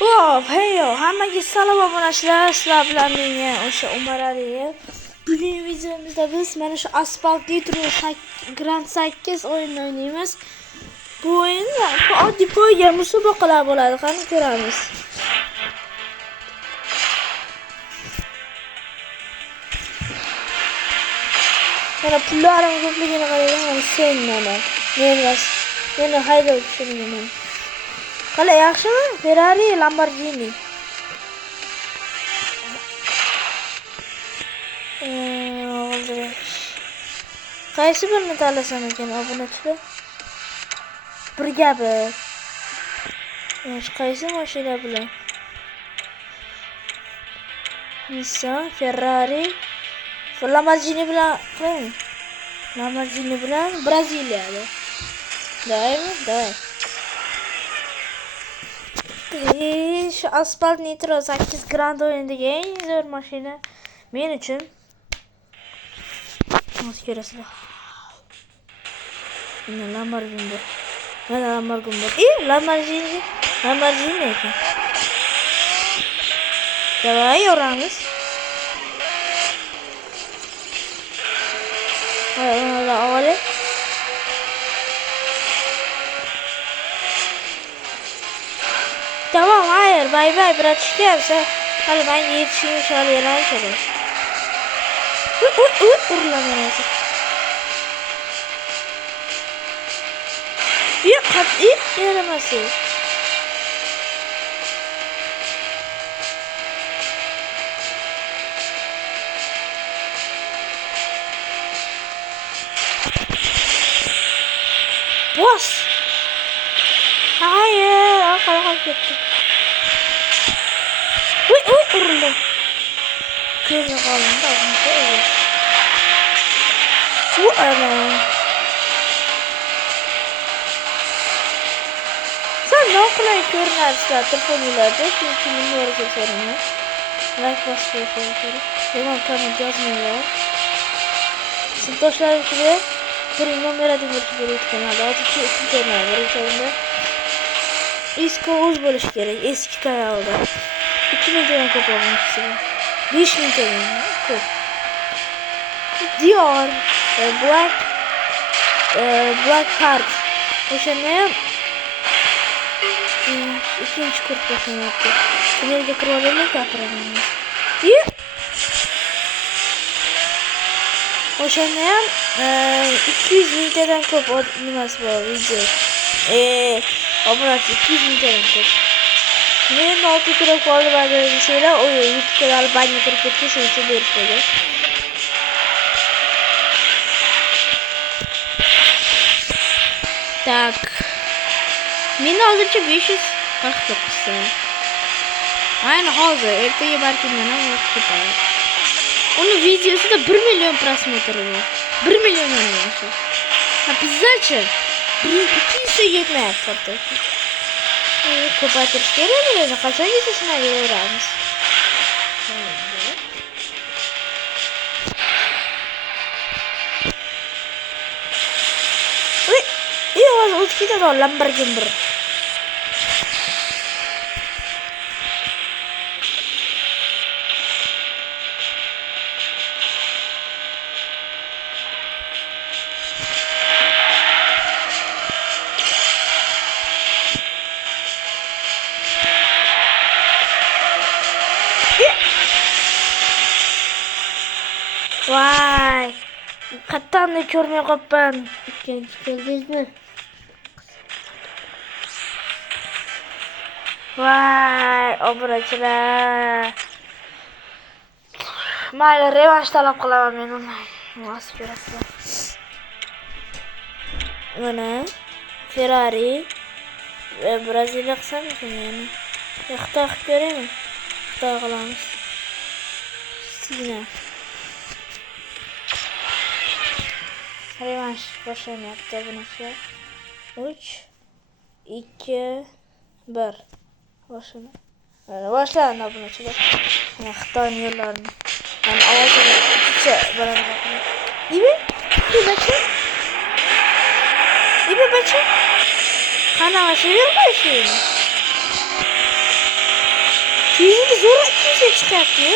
Hop, heyo, hammaga salom obunachilar, sizlar bilan men o'sha Umar Aliyev. Bugungi videomizda biz mana shu Asphalt Nitro Grand 8 o'yinini o'ynaymiz. Bu o'yin oddiy poyga musobaqalar bo'ladi, qani ko'ramiz. Mana pullarim ko'pligini qarang, mana sen mana. Men haydovchiman. Qala yaxshimi? Ferrari, Lamborghini. Qaysi birini tanlasam ekan obunachilar? Bir gapi. Qaysi mashina bilan? Nissan, Ferrari, Lamborghini bilan qiling. Lamborghini bilan Braziliyada. Daymi? Day. Şu Asphalt Nitro 8 Grand o'yinidagi eng zo'r mashina men uchun. Nasıl görəsiniz? Mana Lamborghini. Mana Lamborghini. Lamborghini ekan. Davay yoramiz. Mana avvalo Tamam, hayır, bay bay, bratишка, все. Hadi ben yetişeyim şöyle yana şöyle. Uğurlanıyorsun. Bir katı yaraması. Boss. Hayır, arkaya gitti. Uğurlu. Köyüne kalın da bu ana. Sen ne kadar görünersin telefonlarda çünkü numara göstermiyor. Like basıyor sonra. Hemen kanal yazmıyor. Sintoşlar gibi bir numara dinletiyor kanalda. Azıcık iki kanal var içerisinde. Eski Oğuz bölüş gerek eski kanalda. 2 milyon kop olmak istiyorum. 5 milyon kop. Dior Black Heart. O'shani ikkinchi korpusini yaptı. Kimlarga kirolmayman gapiraman. O'shani ham 200 mingtadan ko'p nimasi bor video. Obunachi 200 mingtadan ko'p. Men 6 kilo qoldi ba'zi şeyler o YouTube kanalı bana kirib ketgan shuning uchun berishadi. Так. Men hozircha 549 so'm. Ayni hozir ertaga balki men ham o'tib ketadi. Uni videosida 1 million prosmotri bor. 1 million yo'nalishi. Ha bizzachi 200 yetmayapti. Ko'paytirish kerak, qachongacha sinayveramiz. O'zi ketadi Lamborghini bir. Vay. Qattan da ko'rmay qopman. Ikkinchi keldingizmi? Vay, obunachilar. Mayli, revansh talab qilaman men undan. Nasib ko'rasizlar. Mana Ferrari va Braziliya qilsam ekan yana. Xitoy qilib ko'raymi? Xitoy qilamiz. Sizlar revansh boshlanyapti obunachilar. 3 2 1 Başlayalım obunachilar. Mana Xitoy yo'llarini. Mana ovozini ichcha balandroq. İbi bacha. Qanaqa she'r qo'yishing? Tezlik zo'r 200 chiqyapti.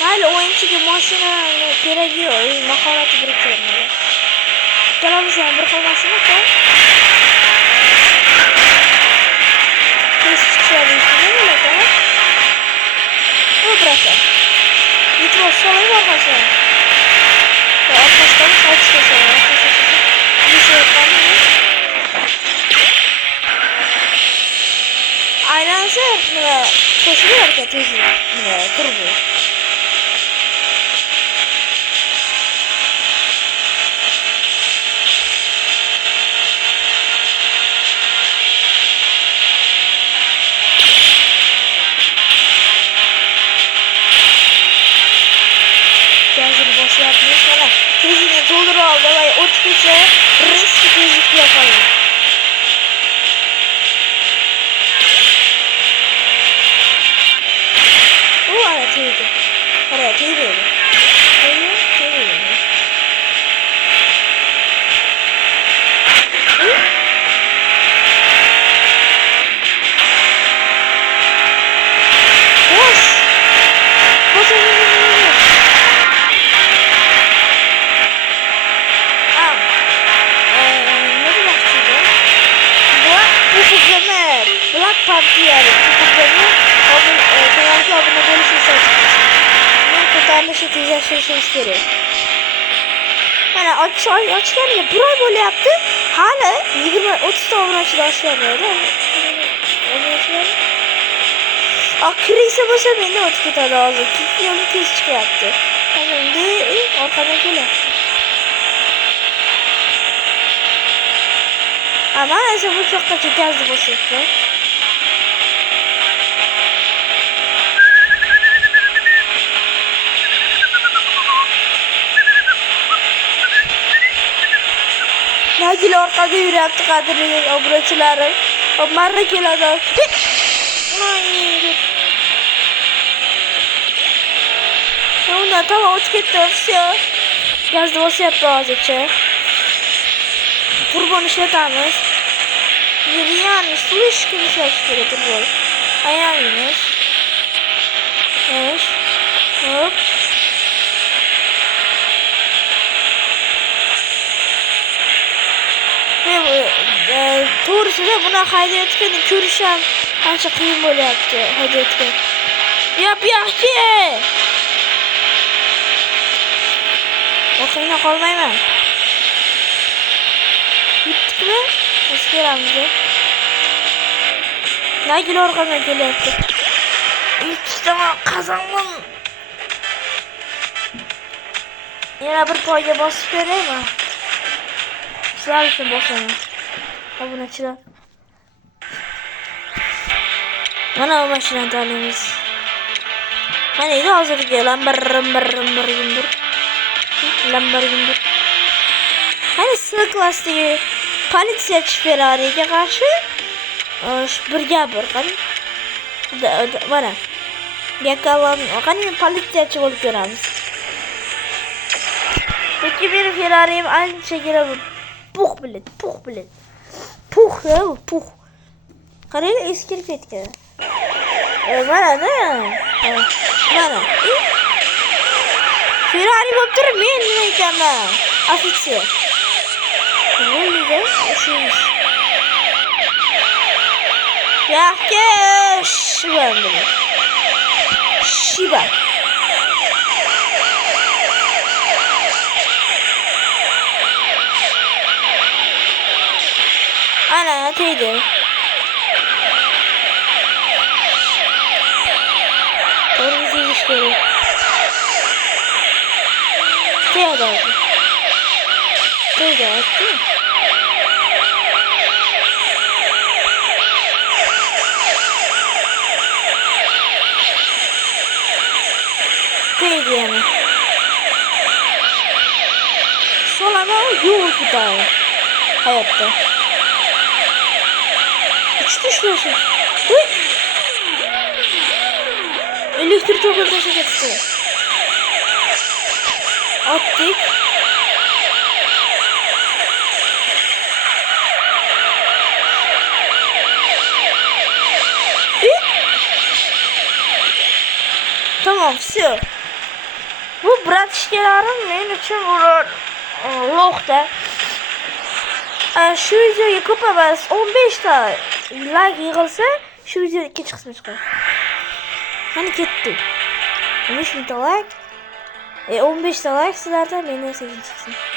Mayli, o'yinchiga mashinani kerak yo'q, mahorati biriktiradi. Ikkalamiz ham bir xil mashina-ku. Tez chiqadi, nima bo'ladi? O, brata. Yetib solay bormasin. Orqasidan qaytishga solay. Aylansa, nima qo'shilib tezlik, nima turbo. Tezlikni to'ldirib oldi va o'tgacha risk tezlik yapalım. O ana teydi. Oraya teydi. Partiyerim. Kanalga abone bo'lishni men ko'tarilishi tezlashtirish kerak. Mana ochganiga 1 oy bo'lyapti. Hali 20-30 ta obunachilar oshganmaydi. Kirisa bo'lsa menda o'tib ketadi hozir. Yo'li tez chiqyapti. Endi orqadan kelyapti. Ama esa bu choqqacha gazni bosibdi. Nagil orqada yuryapti qadrli obunachilarim. Marra keladi. Unda tamam o'tib ketdi. Все. Gazni bosyapti hozircha. Turboni ishlatamiz. Реально слышишь, как турбо. Ayağımız. Evet. Hop. To'g'risi buni haydayotgan ko'rish ham ancha qiyin bo'lyapti haydayotgan. Yaxshi. O'qiyna qolmayman. Yetdikmi? Biz kelamiz. Nagil orqadan kelyapti. Ikkitama qazondim. Yana bir poyga bosib beraymi? Sizlar uchun bosaman. Obunachilar. Mana bu mashinani tanlaymiz. Mana edi hozirgi Lamborghini. Hani S klassdagi politsiyachi Ferrari'ga qarshi birga bir qani. Mana. Yakalan, qani politsiyachi bo'lib ko'ramiz. Lekin meni Ferrari'm anchagina puh bilet. Puh. Qarang, eskirib ketgan. Mana. Ferrari bo'lib turib, men nima ekanman? Ofitser. Bo'ldi, ishimiz. Yaxshi, Shiba. Ana, tegdi. To'g'ri ish kerak. Tegdi. Tegdi yana. Solama yo'q ketadi. Hayotda. Uçtu. Uy! Elektrik tokunu taşıyacaktı. Attık. Tamam, все. Bu bratishkalarim men uchun ular lo'qda. Shu videoga ko'p emas 15 ta like yig'ilsa, shu video ikkinchi qismi chiqadi. Qani ketdi. 15 ming like. 15 ta like sizlardan meni 8 qism.